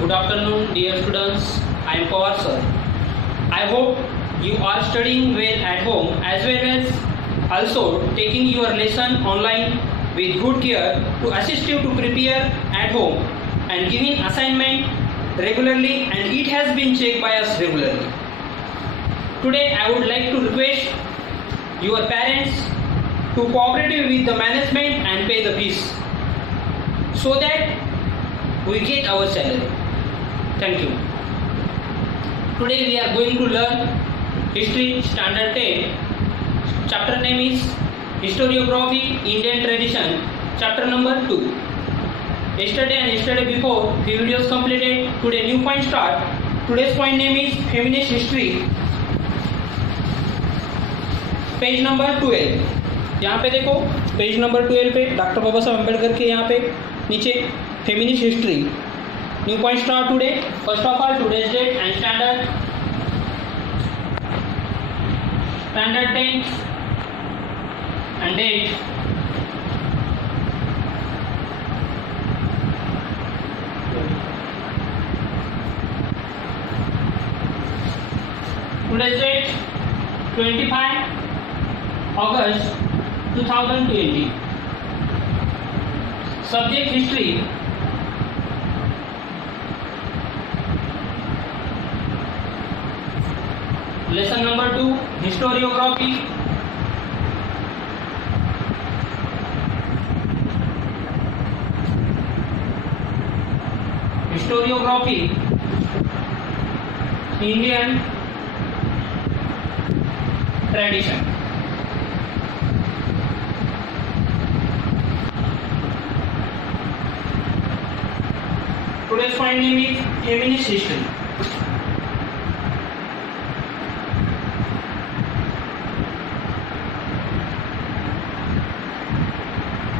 Good afternoon, dear students. I am Pawar sir. I hope you are studying well at home as well as also taking your lesson online with good care to assist you to prepare at home and giving assignment regularly, and it has been checked by us regularly. Today I would like to request your parents to cooperate with the management and pay the fees so that we get our salary. Thank you. Today we are going to learn History Standard 10. Chapter name is Historiography, Indian Tradition, chapter number 2. Yesterday and yesterday before, few videos completed. Today new point start. Today's point name is Feminist History, page number 12. यहाँ पे देखो page number 12 पे doctor बाबा साहब अम्बेडकर के यहाँ पे नीचे feminist history. New point start today. First of all today's date and standard 10 and date. Today's date 25 August 2020. Subject history. Lesson number 2 historiography. Historiography, Indian tradition. Today's point name is feminist history.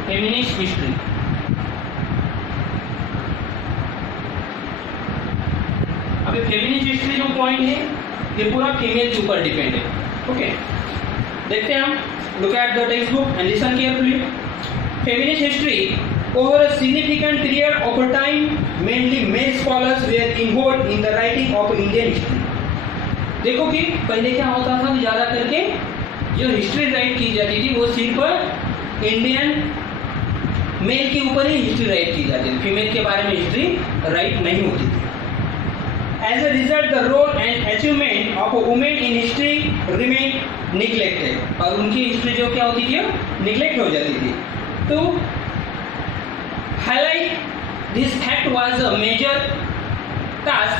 Feminist history. अभी feminist history जो point है ये पूरा female के ऊपर depend है. Okay, देखते हैं हम. Look at the text book and listen carefully. Feminist history over a significant period of time mainly male scholars were involved in the writing of Indian history. देखो कि पहले क्या होता था, ज्यादा करके जो हिस्ट्री राइट की जाती थी वो सिर्फ इंडियन मेल के ऊपर ही हिस्ट्री राइट की जाती थी, फीमेल के बारे में हिस्ट्री राइट नहीं होती थी. As a result, the role and achievement of women in history remained neglected. और उनकी हिस्ट्री जो क्या होती थी निगलेक्ट हो जाती थी. तो highlight this fact was a major task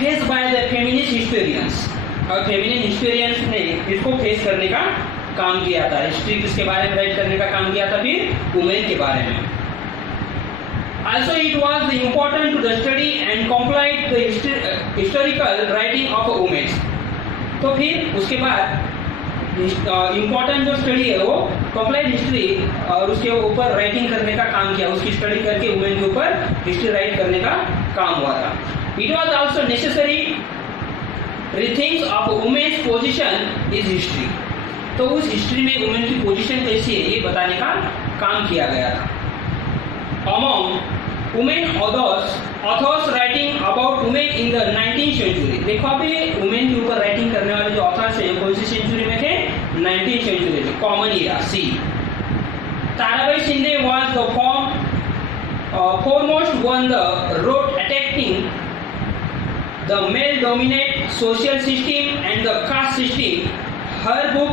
faced by the feminist historians. और feminist historians ने इसको फेस करने का काम किया था. हिस्ट्री किसके बारे में राइट करने का काम किया था, फिर वुमेन के बारे में. Also it was important to the study and complete the historical writing of women. तो फिर उसके बाद इम्पोर्टेंट जो स्टडी है वो कंप्लीट हिस्ट्री और उसके ऊपर राइटिंग करने का काम किया. उसकी स्टडी करके वुमेन के ऊपर हिस्ट्री राइट करने का काम हुआ था. It was also necessary rethinks of women's position is history. तो उस हिस्ट्री में वुमेन की पोजीशन कैसी है ये बताने का काम किया गया था. Among women authors writing about women in the 19th century. देखो अभी वुमेन के ऊपर राइटिंग करने वाले जो ऑथर्स हैं कौन सी सेंचुरी में थे, 19th सेंचुरी में. Common era C. Tarabai Shinde was the foremost one the road attacking the male dominant social system and the caste system. Her book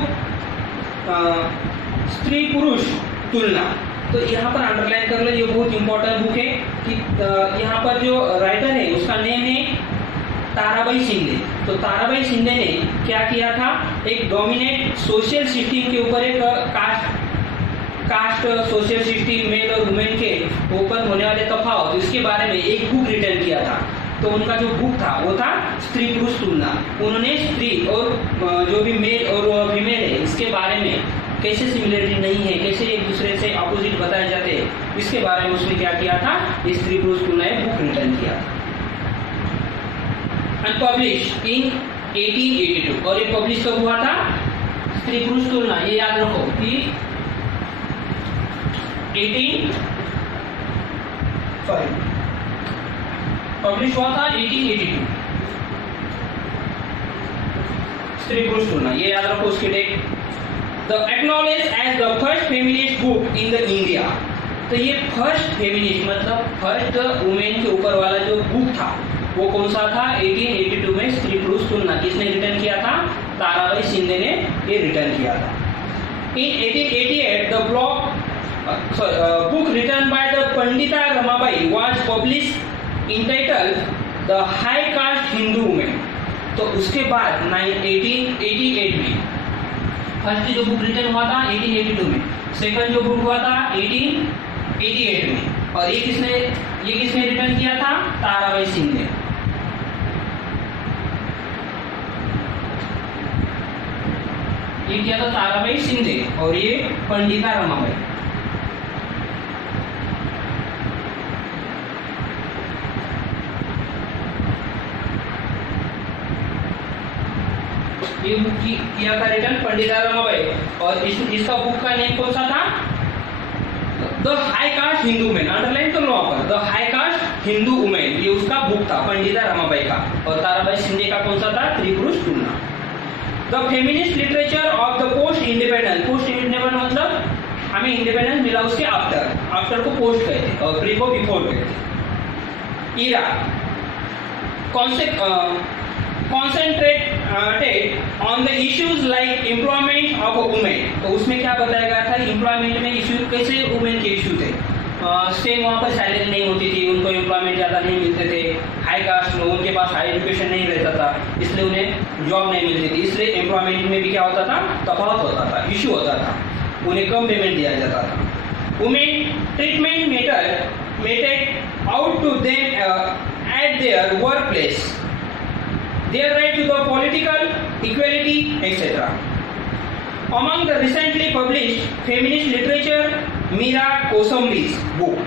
स्त्री पुरुष तुलना. तो यहाँ पर अंडरलाइन कर लो, ये बहुत इंपॉर्टेंट बुक है कि यहाँ पर जो राइटर है उसका नेम है ताराबाई शिंदे. तो ताराबाई शिंदे ने क्या किया था, एक डोमिनेट सोशल सिस्टम के ऊपर एक कास्ट सोशल सिस्टम मेल और वुमेन के ऊपर होने वाले तफावत इसके बारे में एक बुक रिटर्न किया था. तो उनका जो बुक था वो था स्त्री पुरुष तुलना. उन्होंने स्त्री और जो भी मेल और फीमेल है इसके बारे में कैसे सिमिलरिटी नहीं है, कैसे एक दूसरे से अपोजिट बताए जाते हैं, इसके बारे में उसने क्या किया था, स्त्री पुरुष तुलना बुक रिटर्न किया था. And publish in 1882. और ये पब्लिश कब हुआ था, स्त्री पुरुष तुलना. ये याद रखो कि 18 पब्लिश हुआ था 1882, स्त्री पुरुष तुलना, ये याद रखो उसकी date. The acknowledge as the first feminist book in the India, तो ये फर्स्ट फेमिनिस्ट मतलब फर्स्ट वुमेन के ऊपर वाला जो बुक था वो कौन सा था? 1882 में स्त्री पुरुष तुलना। किसने रिटर्न किया था? ताराबाई शिंदे ने ये रिटर्न किया था। इन 1888 the book written by the Pandita Ramabai was published entitled The High Caste Hindu Women। तो उसके बाद 1888 में फर्स्ट जो बुक रिटर्न हुआ था 1882 में, सेकंड जो बुक हुआ था 1888 में, और ये किसने रिटर्न किया था? ताराबाई शिंदे। ये किया था ताराबाई शिंदे और ये पंडिता रमाबाई। ये बुक किया था रिटर्न पंडिता रमाबाई, और इसका बुक का नेम कौन सा था? The high cast Hindu women. Underline कर लो वहां पर, the high cast Hindu women, ये उसका बुक था पंडिता रमाबाई का, और ताराबाई शिंदे का कौन सा था? स्त्री पुरुष तुलना। The feminist literature of the post independence, post independence मतलब हमें इंडिपेंडेंस मिला उसके आफ्टर को पोस्ट कहते हैं और प्री को बिफोर कहते हैं। इरा concentrated on the issues like employment of a woman, तो उसमें क्या बताया गया था? एम्प्लॉयमेंट में इश्यू कैसे वुमेन के इश्यू थे, सेम वहाँ पर सैलरी नहीं होती थी, उनको एम्प्लॉयमेंट ज़्यादा नहीं मिलते थे, हाई कास्ट लोगों के पास हाई एजुकेशन नहीं रहता था, इसलिए उन्हें जॉब नहीं मिलती थी, इसलिए एम्प्लॉयमेंट में भी क्या होता था? तफावत होता था, इश्यू होता था, उन्हें कम पेमेंट दिया जाता था। Women treatment meted out to them at their work place, their right to the political equality, etc. Among the recently published feminist literature, Meera Kosambi's book।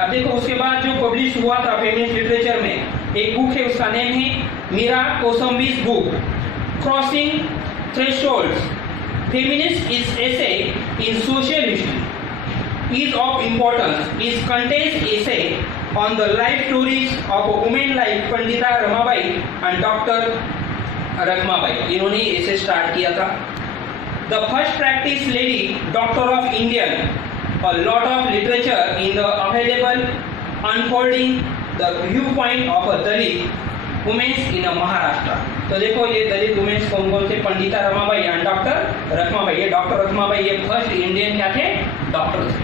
अब देखो उसके बाद जो पब्लिश हुआ था फेमिनिस्ट लिटरेचर में एक बुक है, उसका नेम है Meera Kosambi's book crossing thresholds, feminist is essay in social history is of importance, is contains essay on the life stories of a women like Pandita Ramabai and Dr. Rakhmabai। इन्होंने इसे start किया था। The first practice lady, doctor of Indian, a lot of literature in the available unfolding the viewpoint of a Dalit women in a Maharashtra। तो देखो ये दलित women's कौन कौन थे? Pandita Ramabai and doctor Rakhmabai. ये डॉक्टर रखमाबाई ये फर्स्ट इंडियन क्या थे? डॉक्टर थे,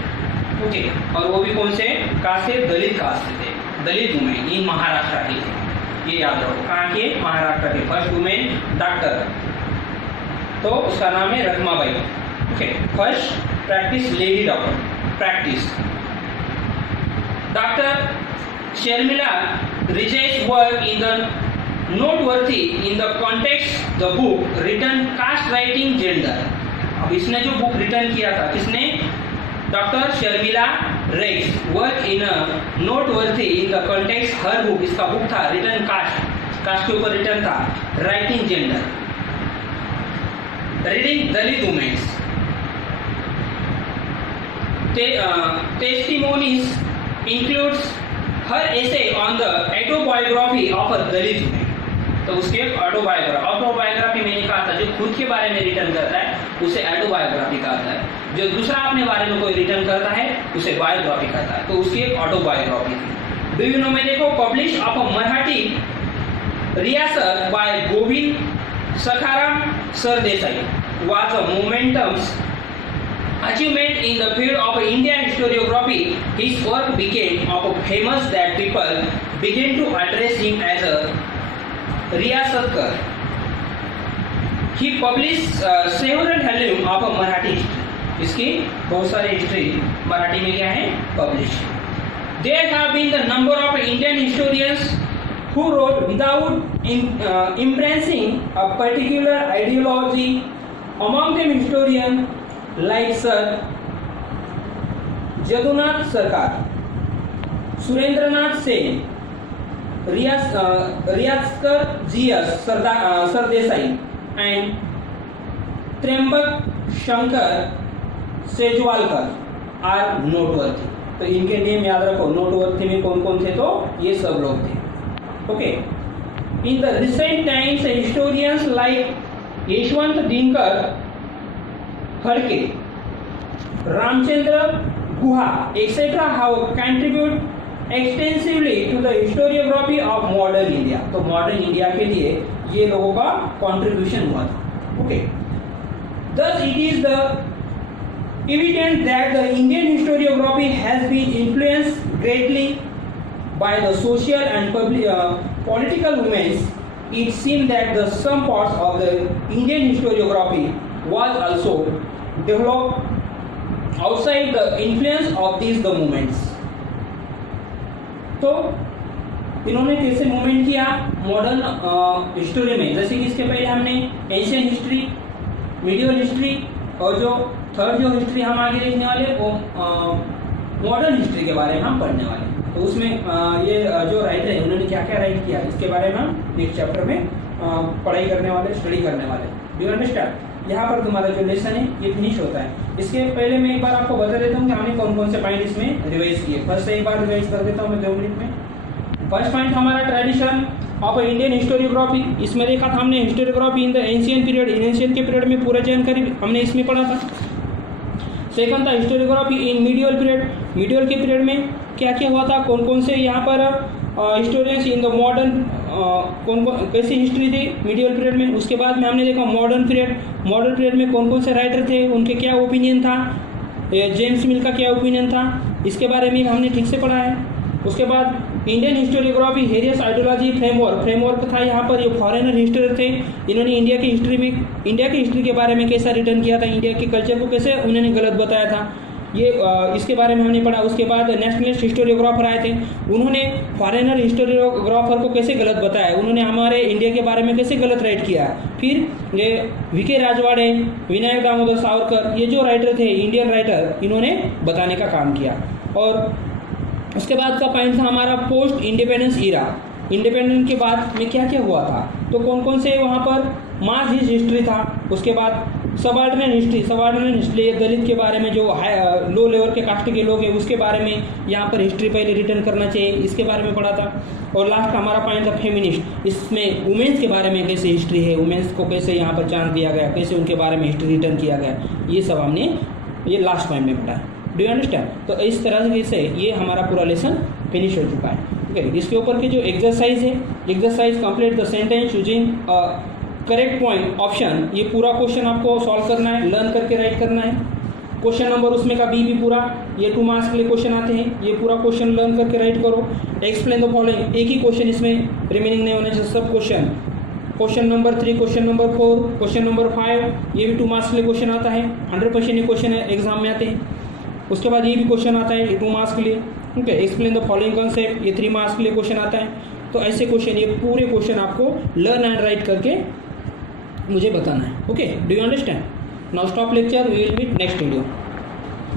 ओके। और वो भी कौन से कास्ट से? दलित कास्ट थे, दलित वुमेन इन महाराष्ट्र के थे, ये याद रखो। कहाँ के? महाराष्ट्र के फर्स्ट वुमेन डॉक्टर, तो उसका नाम है Rakhmabai, okay. First practice lady doctor practice. Doctor Sharmila ridges work in the noteworthy in the context the book written caste writing gender। अब इसने जो बुक रिटर्न किया था किसने? Doctor Sharmila Rege's work in noteworthy in the context her book, इसका book था return caste के ऊपर रिटर्न था, writing gender, reading Dalit women's, testimonies includes her essay on the autobiography of a Dalit women. तो उसके ऑटोबायोग्राफी मैंने कहा था, जो खुद के बारे में रिटर्न करता है उसे ऑटोबायोग्राफी कहता है, जो दूसरा अपने बारे में कोई रिटर्न करता है उसे बायोग्राफी कहता है, तो उसकी एक ऑटोबायोग्राफी थी। डू यू नो में देखो publish of a Marathi Riyasat by Govind Sakharam Sardesai was a momentous achievement in the field of Indian historiography। His work became of famous that people began to address him as a Riyasatkar। He published several volumes of Marathi history। इसकी बहुत सारी history Marathi में क्या है? Publish. There have been the number of Indian historians who wrote without embracing a particular ideology। Among them historians like Sir Jadunath Sarkar, Surendranath Sen, Riyaskar G.S. Sardesai and Trembak Shankar Sejwalkar are noteworthy। तो इनके name याद रखो। नोटवर्थी में कौन कौन थे? तो ये सब लोग थे। Okay. In the recent times, historians like Yeshwant Dinkar, Harke, Ramchandra Guha, etc. have contributed extensively to the historiography of modern India. तो modern India के लिए ये लोगों का contribution हुआ था. Okay. Thus, it is the evident that the Indian historiography has been influenced greatly by the social and political movements. It seems that the some parts of the Indian historiography was also developed outside the influence of these the movements. तो इन्होंने कैसे movement किया modern history में, जैसे कि इसके पहले हमने एंशियंट हिस्ट्री, मीडियल हिस्ट्री और जो थर्ड जो हिस्ट्री हम आगे देखने वाले वो मॉडर्न हिस्ट्री के बारे में हम पढ़ने वाले. तो उसमें ये जो राइटर है उन्होंने क्या क्या राइट किया इसके बारे में हम नेक्स्ट चैप्टर में पढ़ाई करने वाले, स्टडी करने वाले. Do you understand? यहाँ पर तुम्हारा जो लेसन है ये फिनिश होता है. इसके पहले मैं एक बार आपको बता देता हूँ कि हमने कौन कौन से पॉइंट इसमें रिवाइज किए. फर्स्ट एक बार रिवाइज कर देता हूँ मैं 2 मिनट में. फर्स्ट पॉइंट हमारा ट्रेडिशन ऑफ इंडियन हिस्टोरियोग्राफी. इसमें देखा था हमने historiography in the ancient period. Ancient के पीरियड में पूरा जानकारी हमने इसमें पढ़ा था. सेकंड था हिस्टोरियोग्राफी इन मीडियल पीरियड. मीडियल के पीरियड में क्या क्या हुआ था, कौन कौन से यहाँ पर हिस्टोरियंस इन द मॉडर्न कौन कौन कैसी हिस्ट्री थी मीडियल पीरियड में. उसके बाद में हमने देखा मॉडर्न पीरियड. मॉडर्न पीरियड में कौन कौन से राइटर थे, उनके क्या ओपिनियन था, जेम्स मिल का क्या ओपिनियन था, इसके बारे में हमने ठीक से पढ़ा है. उसके बाद इंडियन हिस्टोरियोग्राफी हेरियस आइडियोलॉजी फ्रेमवर्क था. यहाँ पर ये फॉरेनर हिस्ट्री थे, इन्होंने इंडिया की हिस्ट्री के बारे में कैसा रिटर्न किया था, इंडिया के कल्चर को कैसे उन्होंने गलत बताया था, ये इसके बारे में हमने पढ़ा. उसके बाद नेशनलिस्ट हिस्टोरियोग्राफर आए थे, उन्होंने फॉरेनर हिस्टोरियोग्राफर को कैसे गलत बताया, उन्होंने हमारे इंडिया के बारे में कैसे गलत राइट किया. फिर ये वीके राजवाड़े, विनायक दामोदर सावरकर, ये जो राइटर थे इंडियन राइटर, इन्होंने बताने का काम किया. और उसके बाद का पॉइंट था हमारा पोस्ट इंडिपेंडेंस ईरा. इंडिपेंडेंस के बाद में क्या क्या हुआ था, तो कौन कौन से वहाँ पर मास हिस्ट्री था. उसके बाद सबऑर्डिनेट हिस्ट्री दलित के बारे में, जो लो लेवल के कास्ट के लोग हैं उसके बारे में यहाँ पर हिस्ट्री पहले रिटर्न करना चाहिए, इसके बारे में पढ़ा था. और लास्ट हमारा पॉइंट था फेमिनिस्ट. इसमें वुमेन्स के बारे में कैसे हिस्ट्री है, वुमेन्स को कैसे यहाँ पर चांस दिया गया, कैसे उनके बारे में हिस्ट्री रिटर्न किया गया, ये सब हमने ये लास्ट पॉइंट में पढ़ा. Do you understand? तो इस तरह से ये हमारा पूरा लेसन फिनिश हो चुका है. ओके, इसके ऊपर के जो एक्सरसाइज है, exercise complete the sentence using correct point option. ये पूरा क्वेश्चन आपको सॉल्व करना है, लर्न करके राइट करना है. क्वेश्चन नंबर उसमें का बी भी पूरा, ये 2 मार्क्स के लिए क्वेश्चन आते हैं, ये पूरा क्वेश्चन लर्न करके राइट करो. एक्सप्लेन द फॉलोइंग, एक ही क्वेश्चन इसमें रिमेनिंग नहीं होना चाहिए, सब question. Question number 3, question number 4, question number 5, ये भी 2 मार्क्स के लिए क्वेश्चन आता है. 100% ये क्वेश्चन एग्जाम में आते हैं. उसके बाद ये भी क्वेश्चन आता है 2 मार्क्स के लिए. ठीक है, एक्सप्लेन द फॉलोइंग कॉन्सेप्ट, ये 3 मार्क्स के लिए क्वेश्चन आता है. तो ऐसे क्वेश्चन, ये पूरे क्वेश्चन आपको लर्न एंड राइट करके मुझे बताना है. Okay, do you understand? Now stop lecture, we will meet next video.